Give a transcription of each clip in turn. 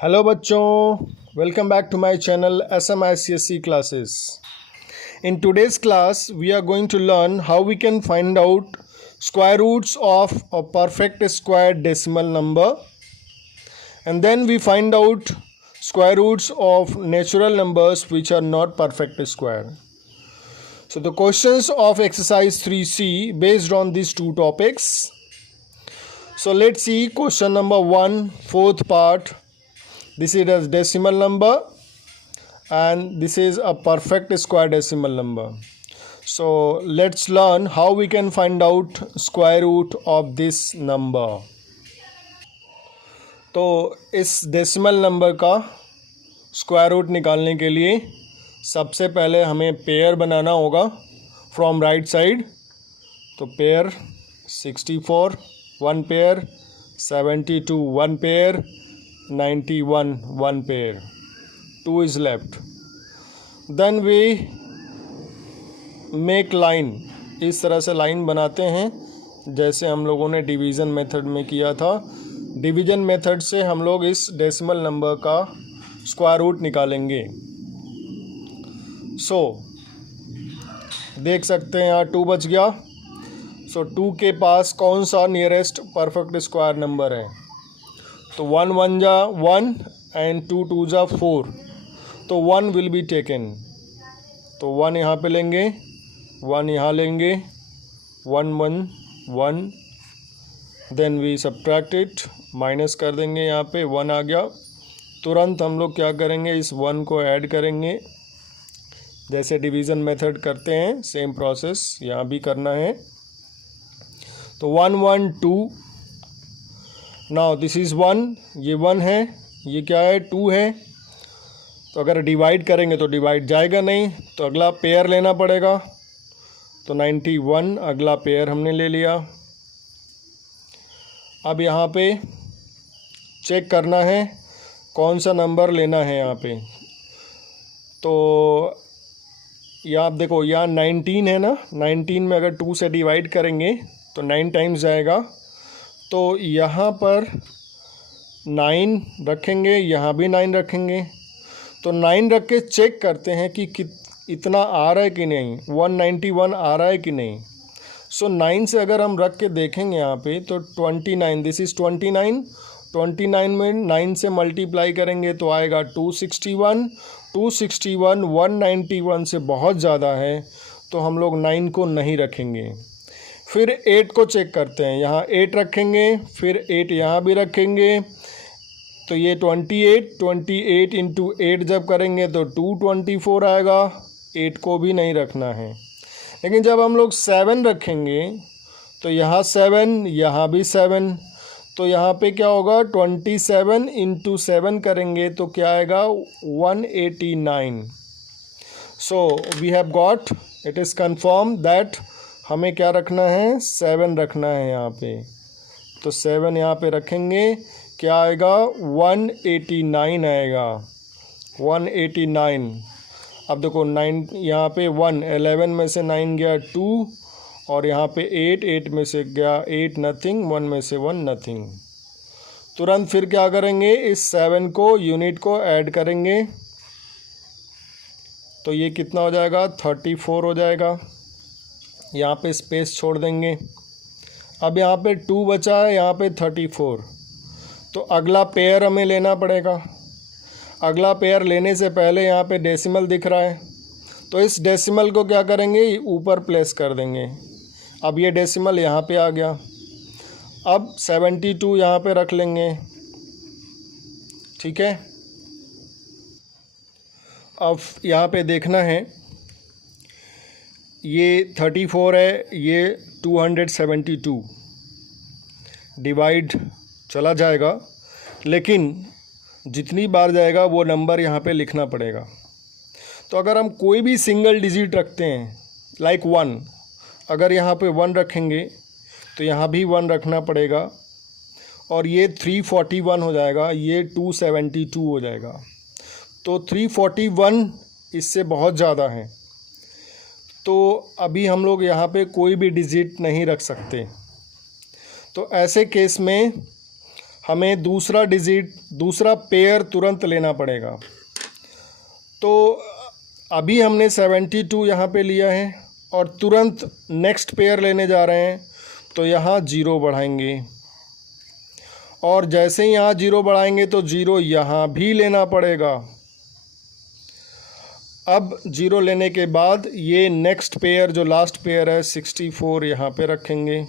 Hello बच्चों, welcome back to my channel SMICSE classes. In today's class, we are going to learn how we can find out square roots of a perfect square decimal number, and then we find out square roots of natural numbers which are not perfect square. So the questions of exercise 3C based on these two topics. So let's see question number 1, fourth part. This is a decimal number and this is a perfect square decimal number. So let's learn how we can find out square root of this number. तो इस decimal number का square root निकालने के लिए सबसे पहले हमें pair बनाना होगा फ्रॉम राइट साइड. तो pair 64 one pair, 72 one pair, 91 one pair, 2 is left. Then we make line. इस तरह से लाइन बनाते हैं जैसे हम लोगों ने डिवीज़न मेथड में किया था. डिवीज़न मेथड से हम लोग इस डेसिमल नंबर का स्क्वायर रूट निकालेंगे. सो देख सकते हैं यहाँ 2 बच गया. सो 2 के पास कौन सा नियरेस्ट परफेक्ट स्क्वायर नंबर है? तो 1 1 जा 1 एंड 2 2 जा 4. तो 1 विल बी टेकन. तो 1 यहाँ पे लेंगे, 1 यहाँ लेंगे, 1 1 1. Then we subtract it, minus कर देंगे. यहाँ पे 1 आ गया. तुरंत हम लोग क्या करेंगे, इस 1 को ऐड करेंगे जैसे डिवीज़न मेथड करते हैं. सेम प्रोसेस यहाँ भी करना है. तो 1 1 2. नाउ दिस इज़ 1, ये 1 है, ये क्या है 2 है. तो अगर डिवाइड करेंगे तो डिवाइड जाएगा नहीं, तो अगला पेयर लेना पड़ेगा. तो 91 अगला पेयर हमने ले लिया. अब यहाँ पे चेक करना है कौन सा नंबर लेना है यहाँ पे. तो यहाँ आप देखो, यहाँ 19 है ना. 19 में अगर 2 से डिवाइड करेंगे तो 9 टाइम्स जाएगा. तो यहाँ पर 9 रखेंगे, यहाँ भी 9 रखेंगे. तो 9 रख के चेक करते हैं कि इतना आ रहा है कि नहीं, 191 आ रहा है कि नहीं. सो 9 से अगर हम रख के देखेंगे यहाँ पे तो 29, दिस इज़ 29. 29 में 9 से मल्टीप्लाई करेंगे तो आएगा 261. 261 191 से बहुत ज़्यादा है, तो हम लोग 9 को नहीं रखेंगे. फिर 8 को चेक करते हैं. यहाँ 8 रखेंगे, फिर 8 यहाँ भी रखेंगे. तो ये 28 इंटू 8 जब करेंगे तो 224 आएगा. 8 को भी नहीं रखना है. लेकिन जब हम लोग 7 रखेंगे तो यहाँ 7, यहाँ भी 7. तो यहाँ पे क्या होगा, 27 इंटू 7 करेंगे तो क्या आएगा 189. So we have got, it is confirm that हमें क्या रखना है, 7 रखना है यहाँ पे. तो 7 यहाँ पे रखेंगे, क्या आएगा 189 आएगा, 189. अब देखो 9 यहाँ पे 1, 11 में से 9 गया 2, और यहाँ पे 8 में से गया 8 नथिंग, 1 में से 1 नथिंग. तुरंत फिर क्या करेंगे, इस 7 को यूनिट को ऐड करेंगे. तो ये कितना हो जाएगा, 34 हो जाएगा. यहाँ पे स्पेस छोड़ देंगे. अब यहाँ पे 2 बचा है, यहाँ पे 34. तो अगला पेयर हमें लेना पड़ेगा. अगला पेयर लेने से पहले यहाँ पे डेसिमल दिख रहा है, तो इस डेसिमल को क्या करेंगे, ऊपर प्लेस कर देंगे. अब ये डेसिमल यहाँ पे आ गया. अब 72 यहाँ पे रख लेंगे. ठीक है. अब यहाँ पे देखना है, ये 34 है, ये 272 डिवाइड चला जाएगा, लेकिन जितनी बार जाएगा वो नंबर यहाँ पे लिखना पड़ेगा. तो अगर हम कोई भी सिंगल डिजिट रखते हैं, लाइक 1, अगर यहाँ पे 1 रखेंगे तो यहाँ भी 1 रखना पड़ेगा, और ये 341 हो जाएगा, ये 272 हो जाएगा. तो 341 इससे बहुत ज़्यादा है. तो अभी हम लोग यहाँ पे कोई भी डिजिट नहीं रख सकते. तो ऐसे केस में हमें दूसरा डिजिट, दूसरा पेयर तुरंत लेना पड़ेगा। तो अभी हमने 72 यहाँ पे लिया है और तुरंत नेक्स्ट पेयर लेने जा रहे हैं, तो यहाँ 0 बढ़ाएंगे और जैसे ही यहाँ 0 बढ़ाएंगे तो 0 यहाँ भी लेना पड़ेगा। अब 0 लेने के बाद ये नेक्स्ट पेयर जो लास्ट पेयर है 64 यहाँ पे रखेंगे।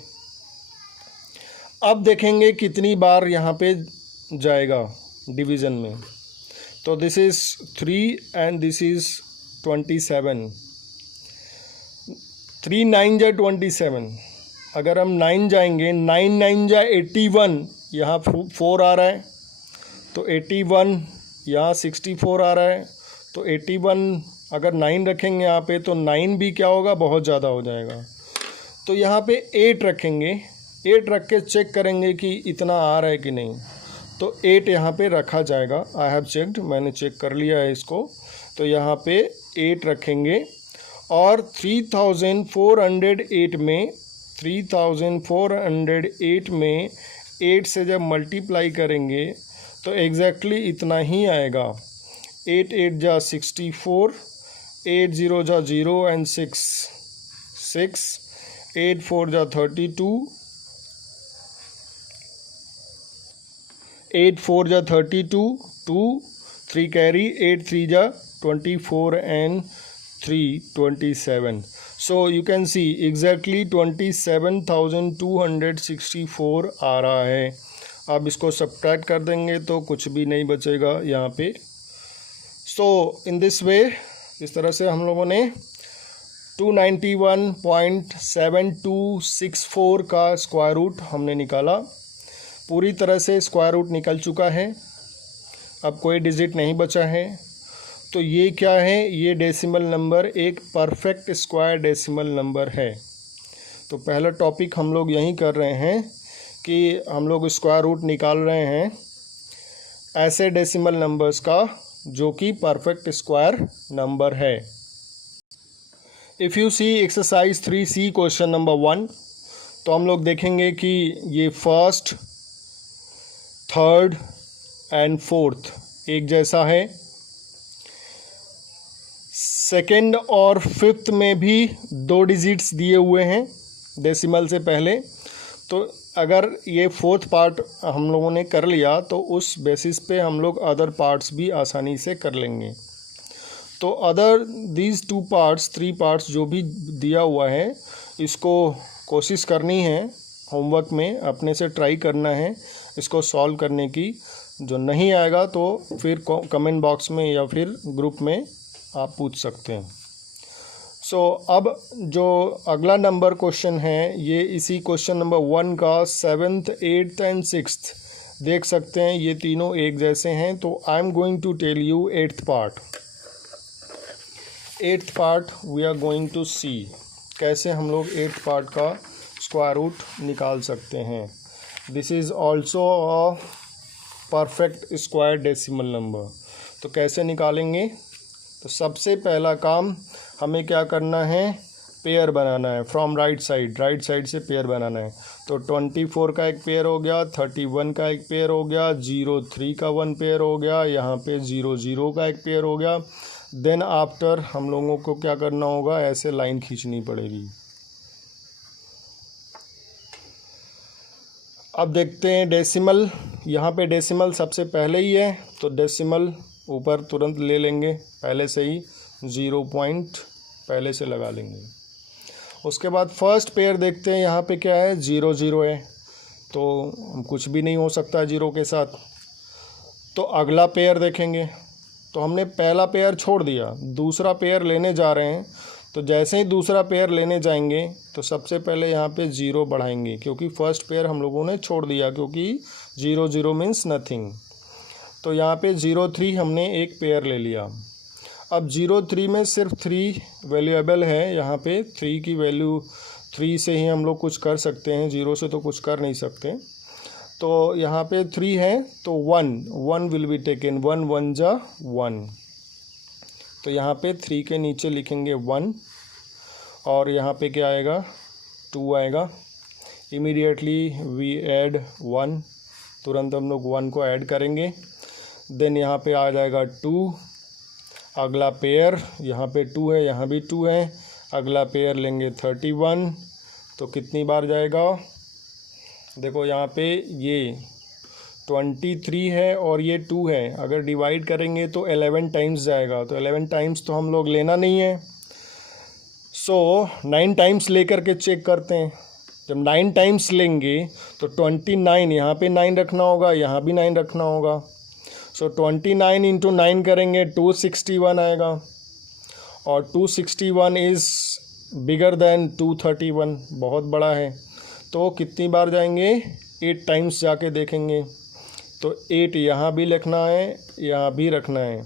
अब देखेंगे कितनी बार यहाँ पे जाएगा डिवीज़न में। तो this is 3 and this is 27। 3 9 जा 27। अगर हम 9 जाएंगे, 9 9 जा 81, यहाँ 4 आ रहा है तो 81, यहाँ 64 आ रहा है तो 81। अगर 9 रखेंगे यहाँ पे तो 9 भी क्या होगा, बहुत ज़्यादा हो जाएगा। तो यहाँ पे 8 रखेंगे, 8 रख के चेक करेंगे कि इतना आ रहा है कि नहीं। तो 8 यहाँ पे रखा जाएगा। आई हैव चेक्ड, मैंने चेक कर लिया है इसको। तो यहाँ पे 8 रखेंगे और 3408 में 3408 में 8 से जब मल्टीप्लाई करेंगे तो एग्जैक्टली इतना ही आएगा। 8 8 जा 64, 8 0 जा 0 एंड 6 6, 8 4 जा 32, 8 4 जा 32, 2 3 कैरी, 8 3 जा 24 and 3 27. So you can see exactly 27,264 आ रहा है। अब इसको सब्ट्रैक्ट कर देंगे तो कुछ भी नहीं बचेगा यहाँ पे। सो इन दिस वे, इस तरह से हम लोगों ने 291.7264 का स्क्वायर रूट हमने निकाला। पूरी तरह से स्क्वायर रूट निकल चुका है, अब कोई डिजिट नहीं बचा है। तो ये क्या है, ये डेसिमल नंबर एक परफेक्ट स्क्वायर डेसिमल नंबर है। तो पहला टॉपिक हम लोग यही कर रहे हैं कि हम लोग स्क्वायर रूट निकाल रहे हैं ऐसे डेसिमल नंबर्स का जो कि परफेक्ट स्क्वायर नंबर है। If you see exercise 3C question number 1, तो हम लोग देखेंगे कि ये फर्स्ट, थर्ड एंड फोर्थ एक जैसा है। सेकेंड और फिफ्थ में भी 2 डिजिट्स दिए हुए हैं डेसिमल से पहले। तो अगर ये फोर्थ पार्ट हम लोगों ने कर लिया तो उस बेसिस पे हम लोग अदर पार्ट्स भी आसानी से कर लेंगे। तो अदर दीज 2 पार्ट्स, 3 पार्ट्स जो भी दिया हुआ है, इसको कोशिश करनी है, होमवर्क में अपने से ट्राई करना है इसको सॉल्व करने की। जो नहीं आएगा तो फिर कमेंट बॉक्स में या फिर ग्रुप में आप पूछ सकते हैं। अब जो अगला नंबर क्वेश्चन है, ये इसी क्वेश्चन नंबर 1 का 7th 8th एंड 6th देख सकते हैं, ये तीनों एक जैसे हैं। तो I am going to tell you 8th part. 8th part we are going to see कैसे हम लोग 8th पार्ट का स्क्वायर रूट निकाल सकते हैं। This is also a perfect square decimal number. तो कैसे निकालेंगे, तो सबसे पहला काम हमें क्या करना है, पेयर बनाना है। फ्रॉम राइट साइड से पेयर बनाना है। तो 24 का एक पेयर हो गया, 31 का एक पेयर हो गया, 03 का 1 पेयर हो गया, यहाँ पे 00 का एक पेयर हो गया। देन आफ्टर हम लोगों को क्या करना होगा, ऐसे लाइन खींचनी पड़ेगी। अब देखते हैं डेसिमल। यहाँ पे डेसिमल सबसे पहले ही है तो डेसिमल ऊपर तुरंत ले लेंगे, पहले से ही 0 पॉइंट पहले से लगा लेंगे। उसके बाद फर्स्ट पेयर देखते हैं, यहाँ पे क्या है, 0 0 है तो कुछ भी नहीं हो सकता 0 के साथ। तो अगला पेयर देखेंगे, तो हमने पहला पेयर छोड़ दिया, दूसरा पेयर लेने जा रहे हैं। तो जैसे ही दूसरा पेयर लेने जाएंगे तो सबसे पहले यहाँ पे 0 बढ़ाएंगे, क्योंकि फर्स्ट पेयर हम लोगों ने छोड़ दिया, क्योंकि 0 0 मीन्स नथिंग। तो यहाँ पे 03 हमने एक पेयर ले लिया। अब 03 में सिर्फ 3 वैल्यूएबल है, यहाँ पे 3 की वैल्यू 3 से ही हम लोग कुछ कर सकते हैं, 0 से तो कुछ कर नहीं सकते। तो यहाँ पे 3 है तो 1 विल बी टेकन, 1 1 जा 1। तो यहाँ पे 3 के नीचे लिखेंगे 1 और यहाँ पे क्या आएगा, 2 आएगा। इमीडिएटली वी ऐड 1 तुरंत हम लोग 1 को ऐड करेंगे। देन यहाँ पे आ जाएगा 2, अगला पेयर यहाँ पे 2 है, यहाँ भी 2 है, अगला पेयर लेंगे 31। तो कितनी बार जाएगा, देखो यहाँ पे ये 23 है और ये 2 है, अगर डिवाइड करेंगे तो 11 टाइम्स जाएगा। तो 11 टाइम्स तो हम लोग लेना नहीं है, सो 9 टाइम्स लेकर के चेक करते हैं। जब 9 टाइम्स लेंगे तो 29, यहाँ पे 9 रखना होगा, यहाँ भी 9 रखना होगा। सो 29 इंटू 9 करेंगे 261 आएगा, और 261 इज़ बिगर देन 231, बहुत बड़ा है। तो कितनी बार जाएंगे, 8 टाइम्स जाके देखेंगे। तो 8 यहाँ भी लिखना है, यहाँ भी रखना है।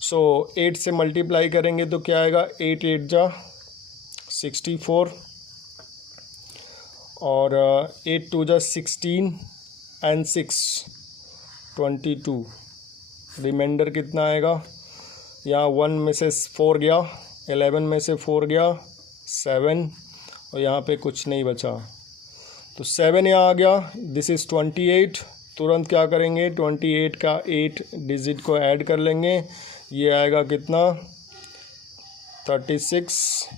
सो 8 से मल्टीप्लाई करेंगे तो क्या आएगा, 8 8 जा 64, और 8 2 जा 16 एंड 6 22। रिमाइंडर कितना आएगा, यहाँ 1 में से 4 गया, 11 में से 4 गया 7, और यहाँ पे कुछ नहीं बचा, तो 7 यहाँ आ गया। This is 28। तुरंत क्या करेंगे, 28 का 8 डिजिट को ऐड कर लेंगे, ये आएगा कितना, 36।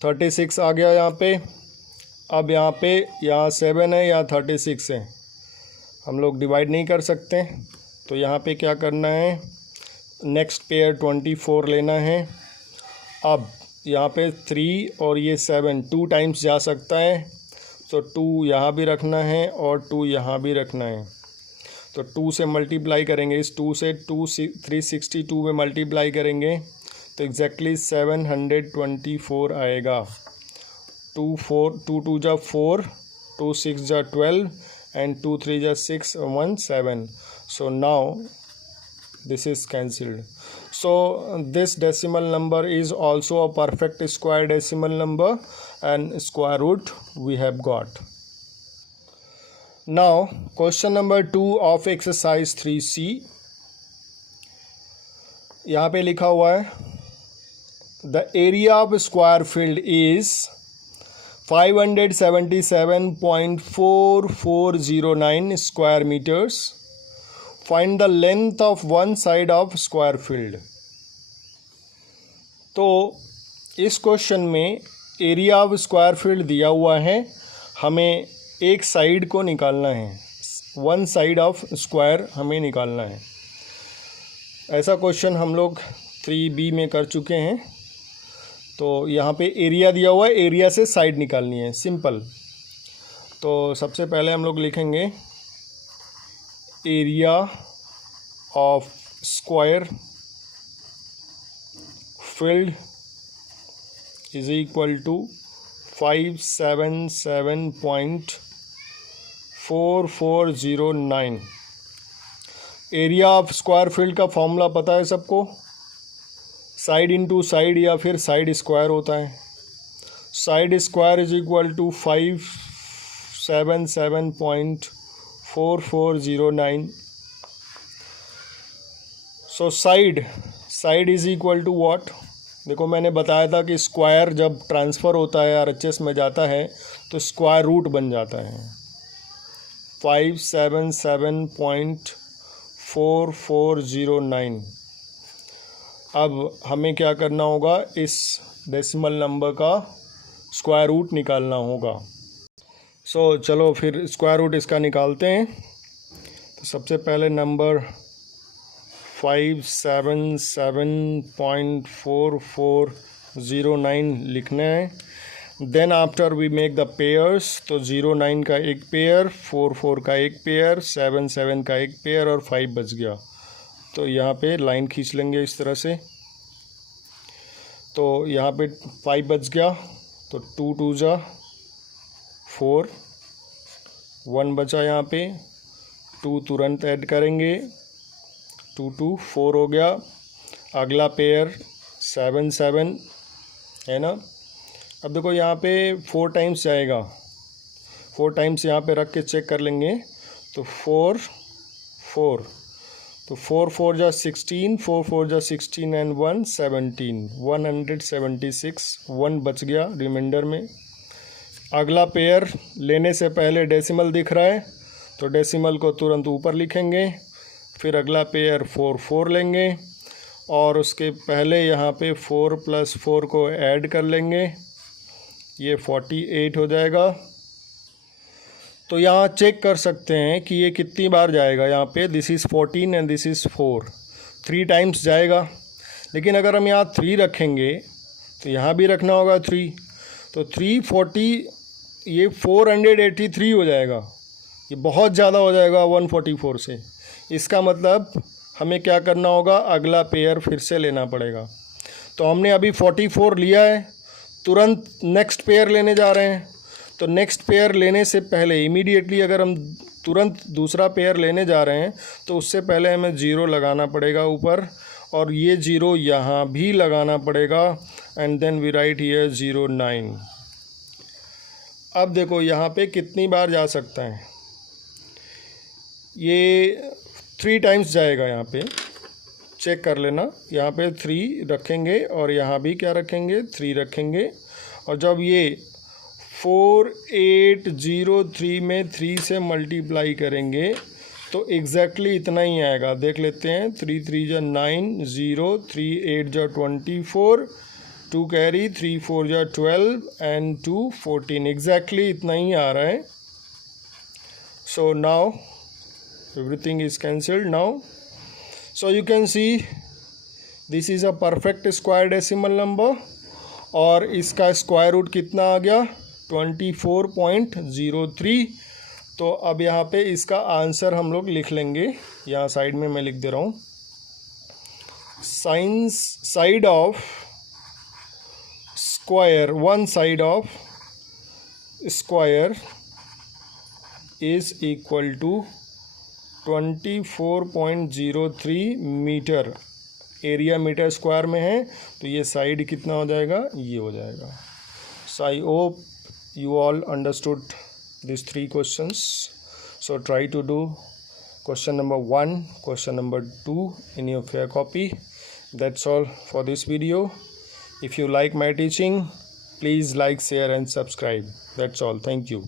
36 आ गया यहाँ पे। अब यहाँ पे यहाँ 7 है, यहाँ 36 है, हम लोग डिवाइड नहीं कर सकते, तो यहाँ पे क्या करना है, नेक्स्ट पेयर 24 लेना है। अब यहाँ पे 3 और ये 7 2 टाइम्स जा सकता है, तो 2 यहाँ भी रखना है और 2 यहाँ भी रखना है। तो 2 से मल्टीप्लाई करेंगे, इस 2 से 362 में मल्टीप्लाई करेंगे तो एग्जैक्टली 724 आएगा। 2 2 जा 4, 2 6 जा 12 and 2 3 जा 6 1 7. So now this is cancelled. So this decimal number is also a perfect square decimal number and square root we have got. Now question number 2 of exercise 3C. यहाँ पे लिखा हुआ है the area of square field is 577.4409 square meters. Find the length of one side of square field. तो इस question में area of square field दिया हुआ है, हमें एक साइड को निकालना है, वन साइड ऑफ स्क्वायर हमें निकालना है। ऐसा क्वेश्चन हम लोग 3B में कर चुके हैं। तो यहाँ पे एरिया दिया हुआ है, एरिया से साइड निकालनी है, सिंपल। तो सबसे पहले हम लोग लिखेंगे area of square field is equal to 577.4409। Area of square field का फॉर्मूला पता है सबको, साइड इंटू साइड या फिर साइड स्क्वायर होता है। Side square is equal to 577.4409। So side is equal to what, देखो मैंने बताया था कि स्क्वायर जब ट्रांसफ़र होता है RHS में जाता है तो स्क्वायर रूट बन जाता है। 577.4409। अब हमें क्या करना होगा, इस डेसिमल नंबर का स्क्वायर रूट निकालना होगा। सो चलो फिर स्क्वायर रूट इसका निकालते हैं। तो सबसे पहले नंबर 577.4409 लिखना है। Then after we make the pairs, तो 09 का एक पेयर, 44 का एक पेयर, 77 का एक पेयर और 5 बच गया। तो यहाँ पे लाइन खींच लेंगे इस तरह से। तो यहाँ पे 5 बच गया, तो 2 2 जा 4, 1 बचा यहाँ पे, 2 तुरंत ऐड करेंगे, 2 2 4 हो गया। अगला पेयर 7 7 है ना। अब देखो यहाँ पे 4 टाइम्स जाएगा, 4 टाइम्स यहाँ पे रख के चेक कर लेंगे। तो 4 4, तो 4 4 जा 16, 4 4 जा 16 एंड 1 17, 176, 1 बच गया रिमाइंडर में। अगला पेयर लेने से पहले डेसिमल दिख रहा है, तो डेसिमल को तुरंत ऊपर लिखेंगे, फिर अगला पेयर 4 4 लेंगे और उसके पहले यहाँ पे 4 + 4 को ऐड कर लेंगे, ये 48 हो जाएगा। तो यहाँ चेक कर सकते हैं कि ये कितनी बार जाएगा। यहाँ पे this is 14 and this is 4, 3 times जाएगा। लेकिन अगर हम यहाँ 3 रखेंगे तो यहाँ भी रखना होगा 3, तो 340 ये 483 हो जाएगा। ये बहुत ज़्यादा हो जाएगा 144 से। इसका मतलब हमें क्या करना होगा, अगला पेयर फिर से लेना पड़ेगा। तो हमने अभी 44 लिया है, तुरंत नेक्स्ट पेयर लेने जा रहे हैं। तो नेक्स्ट पेयर लेने से पहले इमीडिएटली अगर हम तुरंत दूसरा पेयर लेने जा रहे हैं तो उससे पहले हमें 0 लगाना पड़ेगा ऊपर, और ये 0 यहाँ भी लगाना पड़ेगा, and then we write here 0 9। अब देखो यहाँ पे कितनी बार जा सकता है, ये 3 टाइम्स जाएगा। यहाँ पे चेक कर लेना, यहाँ पे 3 रखेंगे और यहाँ भी क्या रखेंगे, 3 रखेंगे। और जब ये 4803 में 3 से मल्टीप्लाई करेंगे तो एग्जैक्टली इतना ही आएगा। देख लेते हैं, 3 3 जा 9, 0 3 8 जा 24, 2 कैरी, 3 4 जा 12 एंड 2 14, एग्जैक्टली इतना ही आ रहा है। So now everything is cancelled now. So you can see this is a perfect square decimal number, और इसका स्क्वायर रूट कितना आ गया, 24.03। तो अब यहाँ पे इसका आंसर हम लोग लिख लेंगे, यहाँ साइड में मैं लिख दे रहा हूँ, side of square, one side of square is equal to 24.03 metre. Area metre square में है तो ये साइड कितना हो जाएगा, ये हो जाएगा। So I hope you all understood these 3 questions. So try to do question number 1, question number 2 in your fair copy. That's all for this video. If you like my teaching, please like, share and subscribe. That's all. Thank you.